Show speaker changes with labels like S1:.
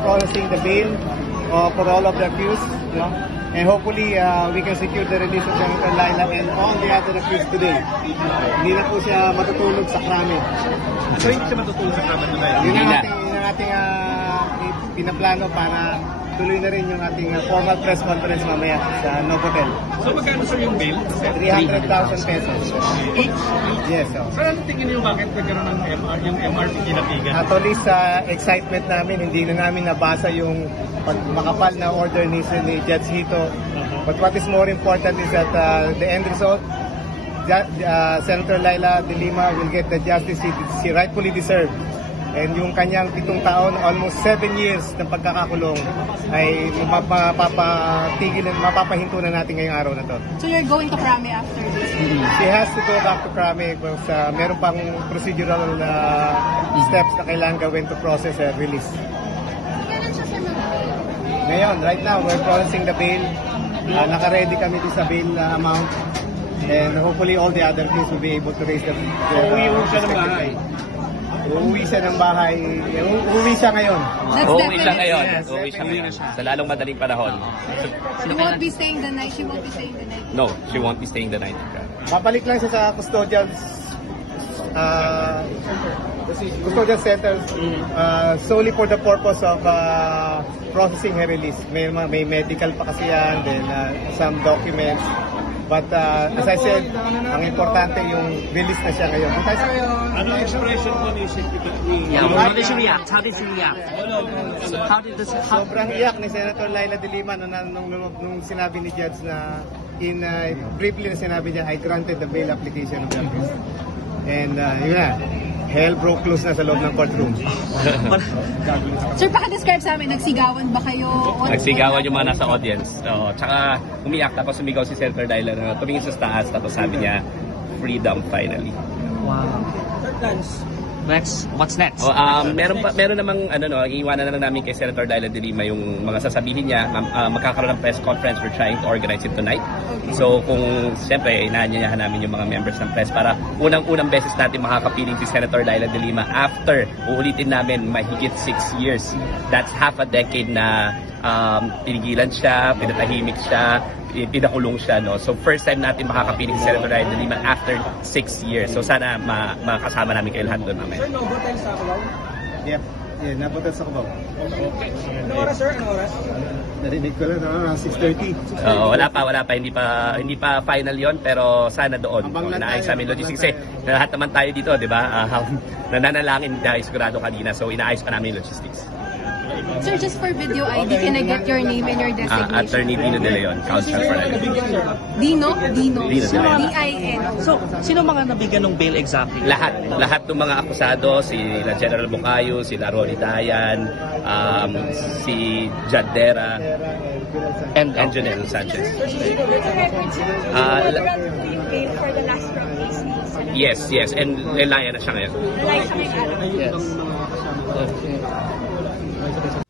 S1: processing the bail for all of the accused, and hopefully we can secure the release of Senator Laila and all the other accused today. Hindi na po siya matutulog sa krami.
S2: So hindi siya matutulog sa krami today?
S1: Yun ang ating pinaplano para tuloy na rin yung ating formal press conference mamaya sa Novotel.
S2: So magkano sir yung bail?
S1: 300,000 pesos.
S2: Each?
S1: Yes.
S2: Sir, ano tingin niyo bakit nagkaroon ng yung MRT kinapigan?
S1: Actually sa excitement namin, hindi na namin nabasa yung makapal na order ni Judge Hito. But what is more important is that the end result, Senator Laila De Lima will get the justice she rightfully deserved. And yung kanyang 7 taon, almost 7 years ng pagkakakulong ay mapapahinto na natin ngayong araw na to.
S3: So you're going to Krame after this?
S1: She has to go back to Krame because meron pang procedural steps na kailangan gawin to process her release. Ngayon, right now, we're processing the bail. Naka-ready kami sa bail amount. And hopefully all the other things will be able to raise the uuwi siya ng bahay. Uuwi siya ngayon.
S4: Uuwi siya ngayon.
S1: Yes,
S4: Uuwi siya ngayon.
S1: definitely.
S4: Sa lalong madaling panahon.
S3: She won't be staying the night. She won't be staying the night.
S4: No, she won't be staying the night.
S1: Babalik lang siya sa custodial center solely for the purpose of processing her release. May medical pa kasi yan, then some documents. But as I said, ang importante yung release na siya ngayon.
S2: Ano expression mo ni
S5: Yeah, how did she react? How did she react? How did this happen?
S1: Sobrang iyak ni Senator Laila De Lima nung sinabi ni Judge na briefly na sinabi niya, I granted the bail application of the accused. And yun na, hell broke loose na sa loob ng courtroom.
S3: Sir, paka-describe sa amin, nagsigawan ba kayo?
S4: Nagsigawan yung mga nasa audience. Tsaka umiyak tapos sumigaw si Senator Laila na tumingin sa taas tapos sabi niya, freedom finally.
S5: Wow. Next, what's next?
S4: Meron namang iiwanan na lang namin kay Senator Laila De Lima yung mga sasabihin niya. Magkakaroon ng press conference, we're trying to organize it tonight. So kung siyempre inaanyayahan namin yung mga members ng press para unang-unang beses natin makakapiling si Senator Laila De Lima after uulitin namin mahigit 6 years. That's half a decade na pinigilan siya, pinatahimik siya, pinakulong siya, no? So first time natin makakapiling si Senator Laila De Lima after 6 years. So sana makasama namin kayo lahat doon mamaya.
S2: Sir, Novotel sa Cubao?
S1: Yeah, napunta sa Cubao.
S2: Okay. Ano oras sir? Ano oras?
S1: Narinig ko lang, 6:30.
S4: Wala pa, hindi pa final 'yon, pero sana doon. Inaayos namin logistics kasi lahat naman tayo dito, 'di ba? Nananalangin dahil sigurado kanina. So inaayos pa namin logistics.
S3: Sir, just for video ID, can I get your name and your designation?
S4: Attorney Dino De Leon, Counsel for
S3: Dino?
S4: Dino De Leon.
S3: D-I-N.
S5: So, sino mga nabigyan ng bail exactly?
S4: Lahat ng mga akusado, si General Bucayo, si Ronnie Dayan, si Jadera, and Janelle Sanchez.
S6: For the last case.
S4: Yes, and lelaya na siya ngayon.
S6: Like,
S5: Yes. Okay.